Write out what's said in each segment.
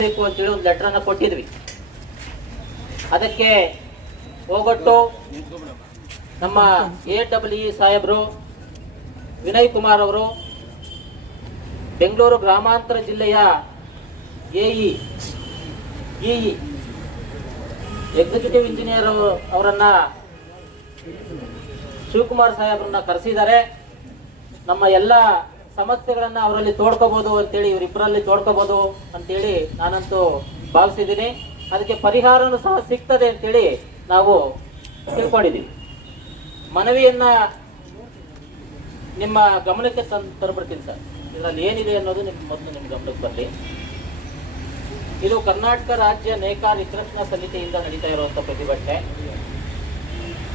ಅಂತೇಳಿ ಒಂದು ಲೆಟರ್ ಅನ್ನ ಕೊಟ್ಟಿದ್ವಿ. ಅದಕ್ಕೆ ಹೋಗೊಟ್ಟು ನಮ್ಮ AEE ಸಾಹೇಬರು, ವಿನಯ್ ಕುಮಾರ್ ಅವರು, ಬೆಂಗಳೂರು ಗ್ರಾಮಾಂತರ ಜಿಲ್ಲೆಯ EE ಎಕ್ಸಿಕ್ಯೂಟಿವ್ ಇಂಜಿನಿಯರ್ ಅವರನ್ನ ಶಿವಕುಮಾರ್ ಸಾಹೇಬ್ರನ್ನ ಕರೆಸಿದ್ದಾರೆ. ನಮ್ಮ ಎಲ್ಲ ಸಮಸ್ಯೆಗಳನ್ನ ಅವರಲ್ಲಿ ತೋಡ್ಕೋಬಹುದು ಅಂತೇಳಿ, ಇವರಿಬ್ಬರಲ್ಲಿ ತೋಡ್ಕೋಬಹುದು ಅಂತೇಳಿ ನಾನಂತೂ ಭಾವಿಸಿದ್ದೀನಿ. ಅದಕ್ಕೆ ಪರಿಹಾರನೂ ಸಹ ಸಿಗ್ತದೆ ಅಂತೇಳಿ ನಾವು ತಿಳ್ಕೊಂಡಿದ್ದೀವಿ. ಮನವಿಯನ್ನ ನಿಮ್ಮ ಗಮನಕ್ಕೆ ತರಬಿಡ್ತೀನಿ ಸರ್. ಇದರಲ್ಲಿ ಏನಿದೆ ಅನ್ನೋದು ಮೊದಲು ನಿಮ್ಮ ಗಮನಕ್ಕೆ ಬರಲಿ. ಇದು ಕರ್ನಾಟಕ ರಾಜ್ಯ ನೇಕಾರ ಹಿತರಕ್ಷಣಾ ಸಮಿತಿಯಿಂದ ನಡೀತಾ ಇರುವಂತಹ ಪ್ರತಿಭಟನೆ.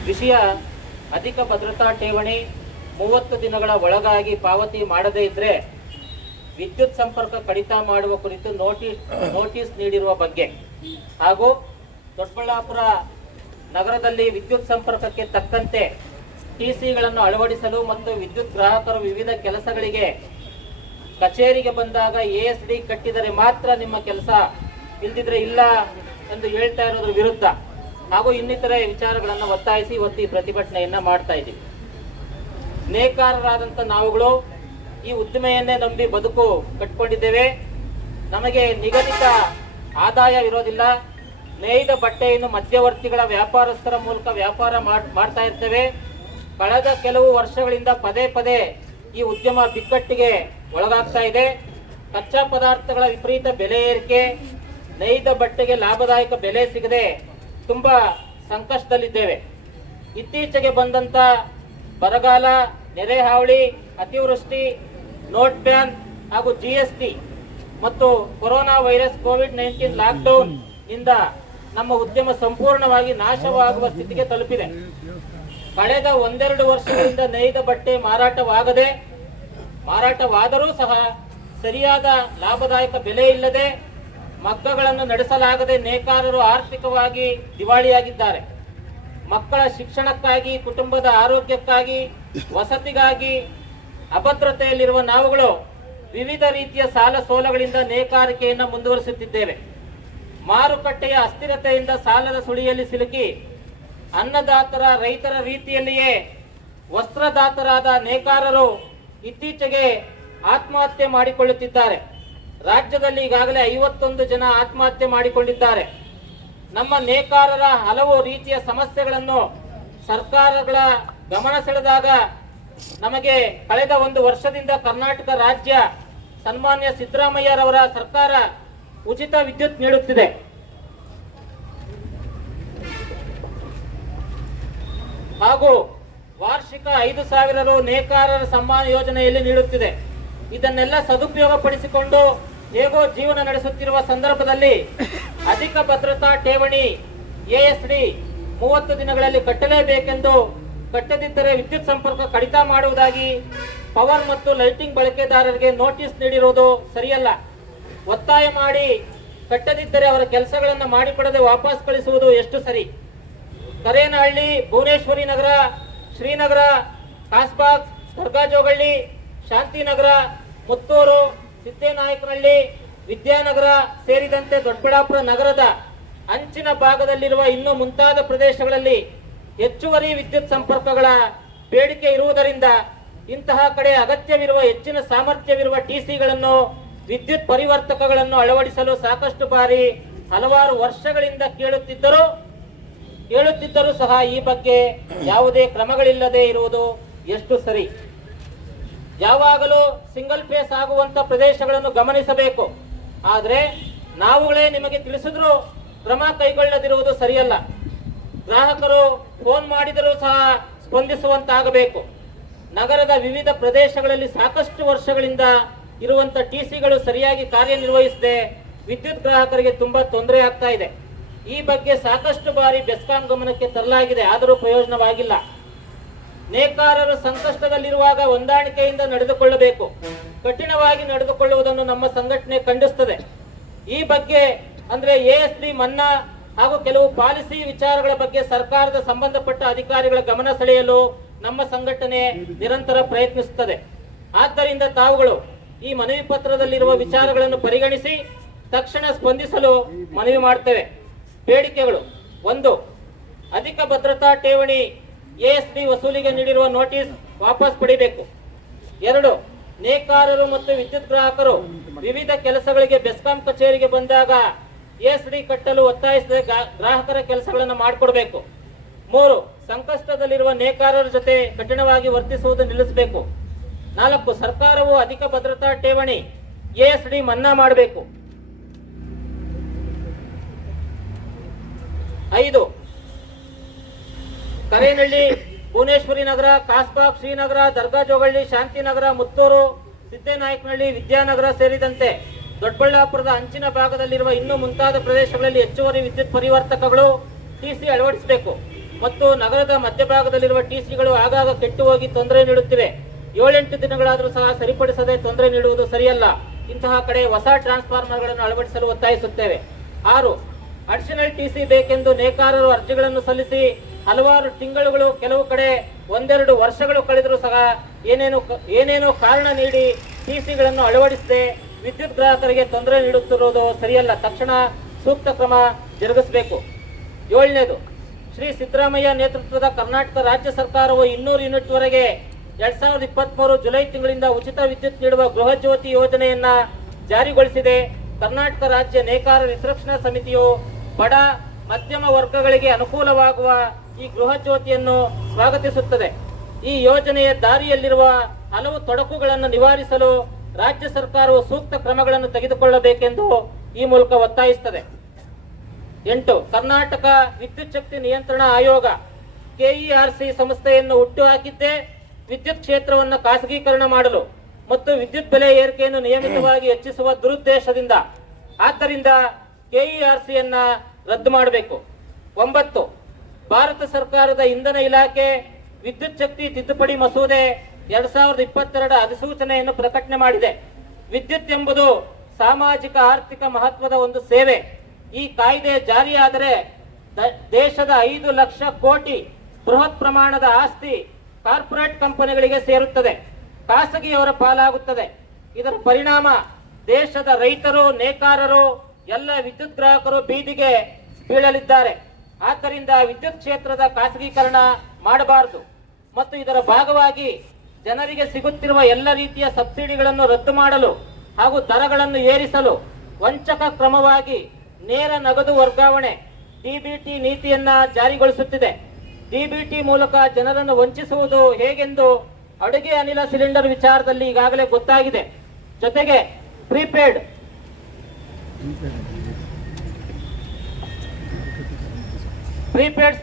ವಿಷಯ ಅಧಿಕ ಭದ್ರತಾ ಠೇವಣಿ 30 ದಿನಗಳ ಒಳಗಾಗಿ ಪಾವತಿ ಮಾಡದೇ ಇದ್ರೆ ವಿದ್ಯುತ್ ಸಂಪರ್ಕ ಕಡಿತ ಮಾಡುವ ಕುರಿತು ನೋಟಿಸ್ ನೀಡಿರುವ ಬಗ್ಗೆ ಹಾಗೂ ದೊಡ್ಡಬಳ್ಳಾಪುರ ನಗರದಲ್ಲಿ ವಿದ್ಯುತ್ ಸಂಪರ್ಕಕ್ಕೆ ತಕ್ಕಂತೆ TCಗಳನ್ನು ಅಳವಡಿಸಲು ಮತ್ತು ವಿದ್ಯುತ್ ಗ್ರಾಹಕರು ವಿವಿಧ ಕೆಲಸಗಳಿಗೆ ಕಚೇರಿಗೆ ಬಂದಾಗ ASD ಕಟ್ಟಿದರೆ ಮಾತ್ರ ನಿಮ್ಮ ಕೆಲಸ, ಇಲ್ದಿದ್ರೆ ಇಲ್ಲ ಎಂದು ಹೇಳ್ತಾ ಇರೋದ್ರ ವಿರುದ್ಧ ಹಾಗೂ ಇನ್ನಿತರೆ ವಿಚಾರಗಳನ್ನು ಒತ್ತಾಯಿಸಿ ಇವತ್ತು ಈ ಪ್ರತಿಭಟನೆಯನ್ನ ಮಾಡ್ತಾ ಇದ್ದೀವಿ. ನೇಕಾರರಾದಂಥ ನಾವುಗಳು ಈ ಉದ್ದಿಮೆಯನ್ನೇ ನಂಬಿ ಬದುಕು ಕಟ್ಕೊಂಡಿದ್ದೇವೆ. ನಮಗೆ ನಿಗದಿತ ಆದಾಯ ಇರೋದಿಲ್ಲ. ನೇಯ್ದ ಬಟ್ಟೆಯನ್ನು ಮಧ್ಯವರ್ತಿಗಳ ವ್ಯಾಪಾರಸ್ಥರ ಮೂಲಕ ವ್ಯಾಪಾರ ಮಾಡ್ತಾ ಇರ್ತೇವೆ. ಕಳೆದ ಕೆಲವು ವರ್ಷಗಳಿಂದ ಪದೇ ಪದೇ ಈ ಉದ್ಯಮ ಬಿಕ್ಕಟ್ಟಿಗೆ ಒಳಗಾಗ್ತಾ ಇದೆ. ಕಚ್ಚಾ ಪದಾರ್ಥಗಳ ವಿಪರೀತ ಬೆಲೆ ಏರಿಕೆ, ನೇಯ್ದ ಬಟ್ಟೆಗೆ ಲಾಭದಾಯಕ ಬೆಲೆ ಸಿಗದೆ ತುಂಬಾ ಸಂಕಷ್ಟದಲ್ಲಿದ್ದೇವೆ. ಇತ್ತೀಚೆಗೆ ಬಂದಂತ ಬರಗಾಲ, ನೆರೆ ಹಾವಳಿ, ಅತಿವೃಷ್ಟಿ, ನೋಟ್ ಬ್ಯಾನ್ ಹಾಗೂ GST ಮತ್ತು ಕೊರೋನಾ ವೈರಸ್ COVID-19 ಲಾಕ್ಡೌನ್ ನಿಂದ ನಮ್ಮ ಉದ್ಯಮ ಸಂಪೂರ್ಣವಾಗಿ ನಾಶವಾಗುವ ಸ್ಥಿತಿಗೆ ತಲುಪಿದೆ. ಕಳೆದ 1-2 ವರ್ಷಗಳಿಂದ ನೇಯ್ದ ಬಟ್ಟೆ ಮಾರಾಟವಾದರೂ ಸಹ ಸರಿಯಾದ ಲಾಭದಾಯಕ ಬೆಲೆ ಇಲ್ಲದೆ ಮಗ್ಗಗಳನ್ನು ನಡೆಸಲಾಗದೆ ನೇಕಾರರು ಆರ್ಥಿಕವಾಗಿ ದಿವಾಳಿಯಾಗಿದ್ದಾರೆ. ಮಕ್ಕಳ ಶಿಕ್ಷಣಕ್ಕಾಗಿ, ಕುಟುಂಬದ ಆರೋಗ್ಯಕ್ಕಾಗಿ, ವಸತಿಗಾಗಿ ಅಭದ್ರತೆಯಲ್ಲಿರುವ ನಾವುಗಳು ವಿವಿಧ ರೀತಿಯ ಸಾಲ ಸೋಲಗಳಿಂದ ನೇಕಾರಿಕೆಯನ್ನು ಮುಂದುವರಿಸುತ್ತಿದ್ದೇವೆ. ಮಾರುಕಟ್ಟೆಯ ಅಸ್ಥಿರತೆಯಿಂದ ಸಾಲದ ಸುಳಿಯಲ್ಲಿ ಸಿಲುಕಿ ಅನ್ನದಾತರ ರೈತರ ರೀತಿಯಲ್ಲಿಯೇ ವಸ್ತ್ರದಾತರಾದ ನೇಕಾರರು ಇತ್ತೀಚೆಗೆ ಆತ್ಮಹತ್ಯೆ ಮಾಡಿಕೊಳ್ಳುತ್ತಿದ್ದಾರೆ. ರಾಜ್ಯದಲ್ಲಿ ಈಗಾಗಲೇ 51 ಜನ ಆತ್ಮಹತ್ಯೆ ಮಾಡಿಕೊಂಡಿದ್ದಾರೆ. ನಮ್ಮ ನೇಕಾರರ ಹಲವು ರೀತಿಯ ಸಮಸ್ಯೆಗಳನ್ನು ಸರ್ಕಾರಗಳ ಗಮನ ಸೆಳೆದಾಗ ನಮಗೆ ಕಳೆದ 1 ವರ್ಷದಿಂದ ಕರ್ನಾಟಕ ರಾಜ್ಯ ಸನ್ಮಾನ್ಯ ಸಿದ್ದರಾಮಯ್ಯರವರ ಸರ್ಕಾರ ಉಚಿತ ವಿದ್ಯುತ್ ನೀಡುತ್ತಿದೆ. ಹಾಗೂ ವಾರ್ಷಿಕ 5,000 ರು ನೇಕಾರರ ಸಮ್ಮಾನ ಯೋಜನೆಯಲ್ಲಿ ನೀಡುತ್ತಿದೆ. ಇದನ್ನೆಲ್ಲ ಸದುಪಯೋಗ ಪಡಿಸಿಕೊಂಡು ಹೇಗೋ ಜೀವನ ನಡೆಸುತ್ತಿರುವ ಸಂದರ್ಭದಲ್ಲಿ ಅಧಿಕ ಭದ್ರತಾ ಠೇವಣಿ ASD 30 ದಿನಗಳಲ್ಲಿ ಕಟ್ಟಲೇಬೇಕೆಂದು, ಕಟ್ಟದಿದ್ದರೆ ವಿದ್ಯುತ್ ಸಂಪರ್ಕ ಕಡಿತ ಮಾಡುವುದಾಗಿ ಪವರ್ ಮತ್ತು ಲೈಟಿಂಗ್ ಬಳಕೆದಾರರಿಗೆ ನೋಟಿಸ್ ನೀಡಿರುವುದು ಸರಿಯಲ್ಲ. ಒತ್ತಾಯ ಮಾಡಿ ಕಟ್ಟದಿದ್ದರೆ ಅವರ ಕೆಲಸಗಳನ್ನು ಮಾಡಿಕೊಡದೆ ವಾಪಸ್ ಕಳಿಸುವುದು ಎಷ್ಟು ಸರಿ? ಕರೇನಹಳ್ಳಿ, ಭುವನೇಶ್ವರಿ ನಗರ, ಶ್ರೀನಗರ, ಕಾಸ್ಬಾಗ್, ದರ್ಗಾಜೋಗಳ್ಳಿ, ಶಾಂತಿನಗರ, ಮುತ್ತೂರು, ಸಿದ್ದೇನಾಯಕನಹಳ್ಳಿ, ವಿದ್ಯಾನಗರ ಸೇರಿದಂತೆ ದೊಡ್ಡಬಳ್ಳಾಪುರ ನಗರದ ಅಂಚಿನ ಭಾಗದಲ್ಲಿರುವ ಇನ್ನೂ ಮುಂತಾದ ಪ್ರದೇಶಗಳಲ್ಲಿ ಹೆಚ್ಚುವರಿ ವಿದ್ಯುತ್ ಸಂಪರ್ಕಗಳ ಬೇಡಿಕೆ ಇರುವುದರಿಂದ ಇಂತಹ ಕಡೆ ಅಗತ್ಯವಿರುವ ಹೆಚ್ಚಿನ ಸಾಮರ್ಥ್ಯವಿರುವ TCಗಳನ್ನು, ವಿದ್ಯುತ್ ಪರಿವರ್ತಕಗಳನ್ನು ಅಳವಡಿಸಲು ಸಾಕಷ್ಟು ಬಾರಿ ಹಲವಾರು ವರ್ಷಗಳಿಂದ ಕೇಳುತ್ತಿದ್ದರೂ ಸಹ ಈ ಬಗ್ಗೆ ಯಾವುದೇ ಕ್ರಮಗಳಿಲ್ಲದೆ ಇರುವುದು ಎಷ್ಟು ಸರಿ? ಯಾವಾಗಲೂ ಸಿಂಗಲ್ ಫೇಸ್ ಆಗುವಂತ ಪ್ರದೇಶಗಳನ್ನು ಗಮನಿಸಬೇಕು. ಆದರೆ ನಾವುಗಳೇ ನಿಮಗೆ ತಿಳಿಸಿದ್ರು ಕ್ರಮ ಕೈಗೊಳ್ಳದಿರುವುದು ಸರಿಯಲ್ಲ. ಗ್ರಾಹಕರು ಫೋನ್ ಮಾಡಿದರೂ ಸಹ ಸ್ಪಂದಿಸುವಂತಾಗಬೇಕು. ನಗರದ ವಿವಿಧ ಪ್ರದೇಶಗಳಲ್ಲಿ ಸಾಕಷ್ಟು ವರ್ಷಗಳಿಂದ ಇರುವಂತ TCಗಳು ಸರಿಯಾಗಿ ಕಾರ್ಯನಿರ್ವಹಿಸದೆ ವಿದ್ಯುತ್ ಗ್ರಾಹಕರಿಗೆ ತುಂಬಾ ತೊಂದರೆ ಆಗ್ತಾ ಇದೆ. ಈ ಬಗ್ಗೆ ಸಾಕಷ್ಟು ಬಾರಿ ಬೆಸ್ಕಾಂ ಗಮನಕ್ಕೆ ತರಲಾಗಿದೆ, ಆದರೂ ಪ್ರಯೋಜನವಾಗಿಲ್ಲ. ನೇಕಾರರು ಸಂಕಷ್ಟದಲ್ಲಿರುವಾಗ ಹೊಂದಾಣಿಕೆಯಿಂದ ನಡೆದುಕೊಳ್ಳಬೇಕು. ಕಠಿಣವಾಗಿ ನಡೆದುಕೊಳ್ಳುವುದನ್ನು ನಮ್ಮ ಸಂಘಟನೆ ಖಂಡಿಸುತ್ತದೆ. ಈ ಬಗ್ಗೆ ಅಂದ್ರೆ ASD ಮನ್ನಾ ಹಾಗೂ ಕೆಲವು ಪಾಲಿಸಿ ವಿಚಾರಗಳ ಬಗ್ಗೆ ಸರ್ಕಾರದ ಸಂಬಂಧಪಟ್ಟ ಅಧಿಕಾರಿಗಳ ಗಮನ ಸೆಳೆಯಲು ನಮ್ಮ ಸಂಘಟನೆ ನಿರಂತರ ಪ್ರಯತ್ನಿಸುತ್ತದೆ. ಆದ್ದರಿಂದ ತಾವುಗಳು ಈ ಮನವಿ ಪತ್ರದಲ್ಲಿರುವ ವಿಚಾರಗಳನ್ನು ಪರಿಗಣಿಸಿ ತಕ್ಷಣ ಸ್ಪಂದಿಸಲು ಮನವಿ ಮಾಡ್ತೇವೆ. ಬೇಡಿಕೆಗಳು: 1. ಅಧಿಕ ಭದ್ರತಾ ಠೇವಣಿ ASD ವಸೂಲಿಗೆ ನೀಡಿರುವ ನೋಟಿಸ್ ವಾಪಸ್ ಪಡಿಬೇಕು. 2. ನೇಕಾರರು ಮತ್ತು ವಿದ್ಯುತ್ ಗ್ರಾಹಕರು ವಿವಿಧ ಕೆಲಸಗಳಿಗೆ ಬೆಸ್ಕಾಂ ಕಚೇರಿಗೆ ಬಂದಾಗ ASD ಕಟ್ಟಲು ಒತ್ತಾಯಿಸದೆ ಗ್ರಾಹಕರ ಕೆಲಸಗಳನ್ನು ಮಾಡಿಕೊಡ್ಬೇಕು. 3. ಸಂಕಷ್ಟದಲ್ಲಿರುವ ನೇಕಾರರ ಜೊತೆ ಕಠಿಣವಾಗಿ ವರ್ತಿಸುವುದು ನಿಲ್ಲಿಸಬೇಕು. 4. ಸರ್ಕಾರವು ಅಧಿಕ ಭದ್ರತಾ ಠೇವಣಿ ASD ಮನ್ನಾ ಮಾಡಬೇಕು. 5. ಕರೇನಹಳ್ಳಿ, ಭುವನೇಶ್ವರಿ ನಗರ, ಕಾಸ್ಬಾಗ್, ಶ್ರೀನಗರ, ದರ್ಗಾ ಜೋಗಳ್ಳಿ, ಶಾಂತಿನಗರ, ಮುತ್ತೂರು, ಸಿದ್ದೇನಾಯಕನಹಳ್ಳಿ, ವಿದ್ಯಾನಗರ ಸೇರಿದಂತೆ ದೊಡ್ಡಬಳ್ಳಾಪುರದ ಅಂಚಿನ ಭಾಗದಲ್ಲಿರುವ ಇನ್ನೂ ಮುಂತಾದ ಪ್ರದೇಶಗಳಲ್ಲಿ ಹೆಚ್ಚುವರಿ ವಿದ್ಯುತ್ ಪರಿವರ್ತಕಗಳು TC ಅಳವಡಿಸಬೇಕು ಮತ್ತು ನಗರದ ಮಧ್ಯಭಾಗದಲ್ಲಿರುವ TCಗಳು ಆಗಾಗ ಕೆಟ್ಟು ಹೋಗಿ ತೊಂದರೆ ನೀಡುತ್ತಿವೆ. 7-8 ದಿನಗಳಾದರೂ ಸಹ ಸರಿಪಡಿಸದೆ ತೊಂದರೆ ನೀಡುವುದು ಸರಿಯಲ್ಲ. ಇಂತಹ ಕಡೆ ಹೊಸ ಟ್ರಾನ್ಸ್ಫಾರ್ಮರ್ಗಳನ್ನು ಅಳವಡಿಸಲು ಒತ್ತಾಯಿಸುತ್ತೇವೆ. 6. ಅಡಿಷನಲ್ TC ಬೇಕೆಂದು ನೇಕಾರರು ಅರ್ಜಿಗಳನ್ನು ಸಲ್ಲಿಸಿ ಹಲವಾರು ತಿಂಗಳುಗಳು, ಕೆಲವು ಕಡೆ 1-2 ವರ್ಷಗಳು ಕಳೆದರೂ ಸಹ ಏನೇನೋ ಕಾರಣ ನೀಡಿ TCಗಳನ್ನು ಅಳವಡಿಸದೆ ವಿದ್ಯುತ್ ಗ್ರಾಹಕರಿಗೆ ತೊಂದರೆ ನೀಡುತ್ತಿರುವುದು ಸರಿಯಲ್ಲ. ತಕ್ಷಣ ಸೂಕ್ತ ಕ್ರಮ ಜರುಗಿಸಬೇಕು. 7ನೇದು, ಶ್ರೀ ಸಿದ್ದರಾಮಯ್ಯ ನೇತೃತ್ವದ ಕರ್ನಾಟಕ ರಾಜ್ಯ ಸರ್ಕಾರವು 200 ಯೂನಿಟ್ ವರೆಗೆ 2023 ಜುಲೈ ತಿಂಗಳಿಂದ ಉಚಿತ ವಿದ್ಯುತ್ ನೀಡುವ ಗೃಹ ಜ್ಯೋತಿ ಯೋಜನೆಯನ್ನ ಜಾರಿಗೊಳಿಸಿದೆ. ಕರ್ನಾಟಕ ರಾಜ್ಯ ನೇಕಾರ ಹಿತರಕ್ಷಣಾ ಸಮಿತಿಯು ಬಡ ಮಧ್ಯಮ ವರ್ಗಗಳಿಗೆ ಅನುಕೂಲವಾಗುವ ಈ ಗೃಹ ಜ್ಯೋತಿಯನ್ನು ಸ್ವಾಗತಿಸುತ್ತದೆ. ಈ ಯೋಜನೆಯ ದಾರಿಯಲ್ಲಿರುವ ಹಲವು ತೊಡಕುಗಳನ್ನು ನಿವಾರಿಸಲು ರಾಜ್ಯ ಸರ್ಕಾರವು ಸೂಕ್ತ ಕ್ರಮಗಳನ್ನು ತೆಗೆದುಕೊಳ್ಳಬೇಕೆಂದು ಈ ಮೂಲಕ ಒತ್ತಾಯಿಸುತ್ತದೆ. 8. ಕರ್ನಾಟಕ ವಿದ್ಯುತ್ ಶಕ್ತಿ ನಿಯಂತ್ರಣ ಆಯೋಗ KERC ಸಂಸ್ಥೆಯನ್ನು ಹುಟ್ಟುಹಾಕಿದ್ದೇ ವಿದ್ಯುತ್ ಕ್ಷೇತ್ರವನ್ನು ಖಾಸಗೀಕರಣ ಮಾಡಲು ಮತ್ತು ವಿದ್ಯುತ್ ಬೆಲೆ ಏರಿಕೆಯನ್ನು ನಿಯಮಿತವಾಗಿ ಹೆಚ್ಚಿಸುವ ದುರುದ್ದೇಶದಿಂದ. ಆದ್ದರಿಂದ KERCಯನ್ನ ರದ್ದು ಮಾಡಬೇಕು. 9. ಭಾರತ ಸರ್ಕಾರದ ಇಂಧನ ಇಲಾಖೆ ವಿದ್ಯುತ್ ಶಕ್ತಿ ತಿದ್ದುಪಡಿ ಮಸೂದೆ 2022 ಅಧಿಸೂಚನೆಯನ್ನು ಪ್ರಕಟಣೆ ಮಾಡಿದೆ. ವಿದ್ಯುತ್ ಎಂಬುದು ಸಾಮಾಜಿಕ ಆರ್ಥಿಕ ಮಹತ್ವದ ಒಂದು ಸೇವೆ. ಈ ಕಾಯ್ದೆ ಜಾರಿಯಾದರೆ ದೇಶದ 5 ಲಕ್ಷ ಕೋಟಿ ಬೃಹತ್ ಪ್ರಮಾಣದ ಆಸ್ತಿ ಕಾರ್ಪೊರೇಟ್ ಕಂಪನಿಗಳಿಗೆ ಸೇರುತ್ತದೆ, ಖಾಸಗಿಯವರ ಪಾಲಾಗುತ್ತದೆ. ಇದರ ಪರಿಣಾಮ ದೇಶದ ರೈತರು, ನೇಕಾರರು, ಎಲ್ಲ ವಿದ್ಯುತ್ ಗ್ರಾಹಕರು ಬೀದಿಗೆ ಬೀಳಲಿದ್ದಾರೆ. ಆದ್ದರಿಂದ ವಿದ್ಯುತ್ ಕ್ಷೇತ್ರದ ಖಾಸಗೀಕರಣ ಮಾಡಬಾರದು ಮತ್ತು ಇದರ ಭಾಗವಾಗಿ ಜನರಿಗೆ ಸಿಗುತ್ತಿರುವ ಎಲ್ಲ ರೀತಿಯ ಸಬ್ಸಿಡಿಗಳನ್ನು ರದ್ದು ಮಾಡಲು ಹಾಗೂ ದರಗಳನ್ನು ಏರಿಸಲು ವಂಚಕ ಕ್ರಮವಾಗಿ ನೇರ ನಗದು ವರ್ಗಾವಣೆ DBT ನೀತಿಯನ್ನ ಜಾರಿಗೊಳಿಸುತ್ತಿದೆ. DBT ಮೂಲಕ ಜನರನ್ನು ವಂಚಿಸುವುದು ಹೇಗೆಂದು ಅಡುಗೆ ಅನಿಲ ಸಿಲಿಂಡರ್ ವಿಚಾರದಲ್ಲಿ ಈಗಾಗಲೇ ಗೊತ್ತಾಗಿದೆ. ಜೊತೆಗೆ ಪ್ರೀಪೇಡ್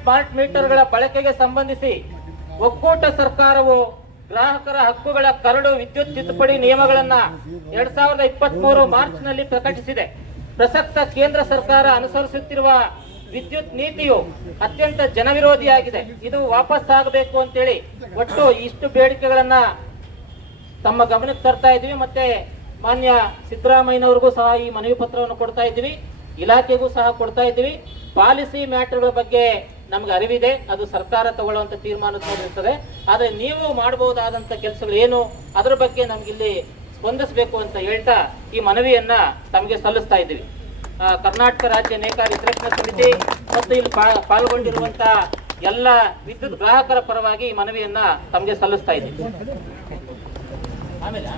ಸ್ಮಾರ್ಟ್ ಮೀಟರ್ಗಳ ಬಳಕೆಗೆ ಸಂಬಂಧಿಸಿ ಒಕ್ಕೂಟ ಸರ್ಕಾರವು ಗ್ರಾಹಕರ ಹಕ್ಕುಗಳ ಕರಡು ವಿದ್ಯುತ್ ತಿದ್ದುಪಡಿ ನಿಯಮಗಳನ್ನ 2023 ಮಾರ್ಚ್ನಲ್ಲಿ ಪ್ರಕಟಿಸಿದೆ. ಪ್ರಸಕ್ತ ಕೇಂದ್ರ ಸರ್ಕಾರ ಅನುಸರಿಸುತ್ತಿರುವ ವಿದ್ಯುತ್ ನೀತಿಯು ಅತ್ಯಂತ ಜನವಿರೋಧಿಯಾಗಿದೆ. ಇದು ವಾಪಸ್ ಆಗಬೇಕು ಅಂತೇಳಿ ಒಟ್ಟು ಇಷ್ಟು ಬೇಡಿಕೆಗಳನ್ನ ತಮ್ಮ ಗಮನಕ್ಕೆ ತರ್ತಾ ಇದ್ವಿ. ಮತ್ತೆ ಮಾನ್ಯ ಸಿದ್ದರಾಮಯ್ಯನವರಿಗೂ ಸಹ ಈ ಮನವಿ ಪತ್ರವನ್ನು ಕೊಡ್ತಾ ಇದ್ವಿ, ಇಲಾಖೆಗೂ ಸಹ ಕೊಡ್ತಾ ಇದ್ವಿ. ಪಾಲಿಸಿ ಮ್ಯಾಟರ್ಗಳ ಬಗ್ಗೆ ನಮ್ಗೆ ಅರಿವಿದೆ, ಅದು ಸರ್ಕಾರ ತಗೊಳ್ಳುವಂತ ತೀರ್ಮಾನದ ಮೇಲೆ ಇರ್ತದೆ. ಆದ್ರೆ ನೀವು ಮಾಡಬಹುದಾದಂತ ಕೆಲಸಗಳು ಏನು, ಅದರ ಬಗ್ಗೆ ನಮ್ಗಿಲ್ಲಿ ಸ್ಪಂದಿಸಬೇಕು ಅಂತ ಹೇಳ್ತಾ ಈ ಮನವಿಯನ್ನ ತಮಗೆ ಸಲ್ಲಿಸ್ತಾ ಇದ್ದೀವಿ. ಕರ್ನಾಟಕ ರಾಜ್ಯ ನೇಕಾರ ಹಿತರಕ್ಷಣಾ ಸಮಿತಿ ಮತ್ತು ಇಲ್ಲಿ ಪಾಲ್ಗೊಂಡಿರುವಂತ ಎಲ್ಲ ವಿದ್ಯುತ್ ಗ್ರಾಹಕರ ಪರವಾಗಿ ಈ ಮನವಿಯನ್ನ ತಮಗೆ ಸಲ್ಲಿಸ್ತಾ ಇದ್ದೀವಿ. ಆಮೇಲೆ